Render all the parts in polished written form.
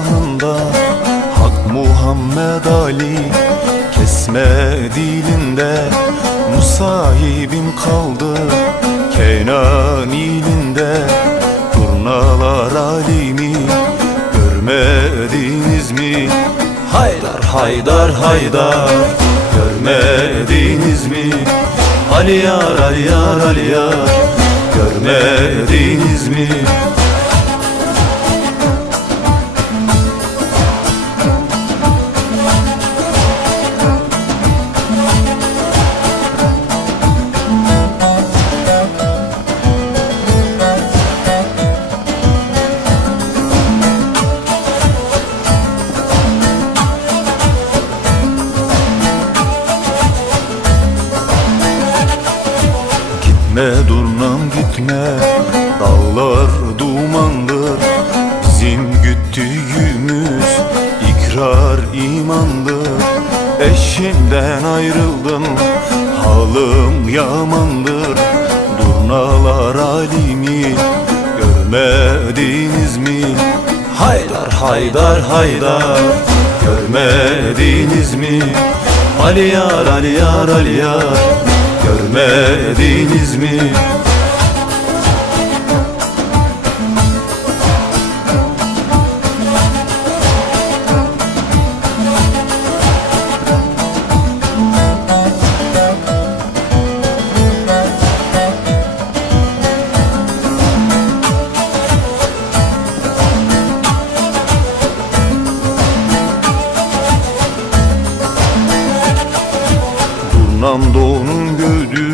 zamanında Hak Muhammed Ali kesme dilinde Musahibim kaldı Kenan ilinde. Turnalar alimi görmediniz mi? Haydar haydar haydar görmediniz mi? Ali yar Ali yar Ali yar görmediniz mi? Gitme durnam gitme, dağlar dumandır. Bizim güttüğümüz ikrar imandır. Eşimden ayrıldım, halim yamandır. Durnalar alimi görmediniz mi? Haydar haydar haydar görmediniz mi? Ali yar Ali yar Ali yar görmediniz mi? Durnam doğunun göğdü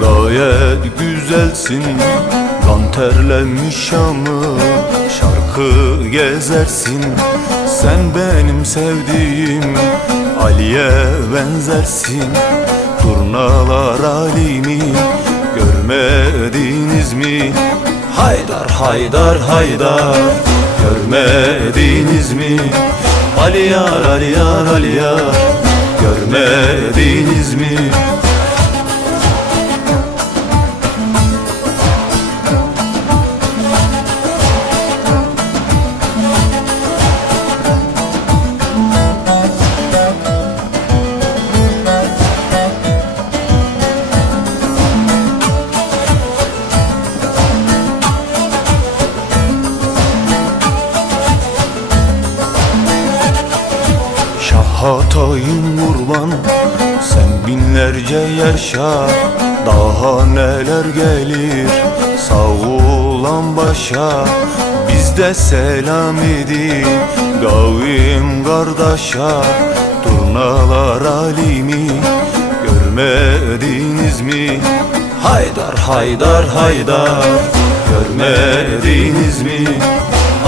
gayet güzelsin. Kan terlenmiş Şam'ı şarkı gezersin. Sen benim sevdiğim Ali'ye benzersin. Turnalar alimi görmediniz mi? Haydar haydar haydar görmediniz mi? Ali yar Ali yar Ali yar görmediniz mi? Hatayım kurban, sen binlerce yaşa. Daha neler gelir sağ olan başa. Bizde selam edin kavim kardeşa. Turnalar alimi görmediniz mi? Haydar haydar haydar görmediniz mi?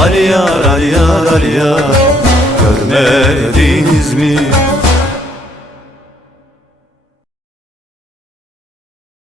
Ali yar Ali yar Ali yar görmediniz mi?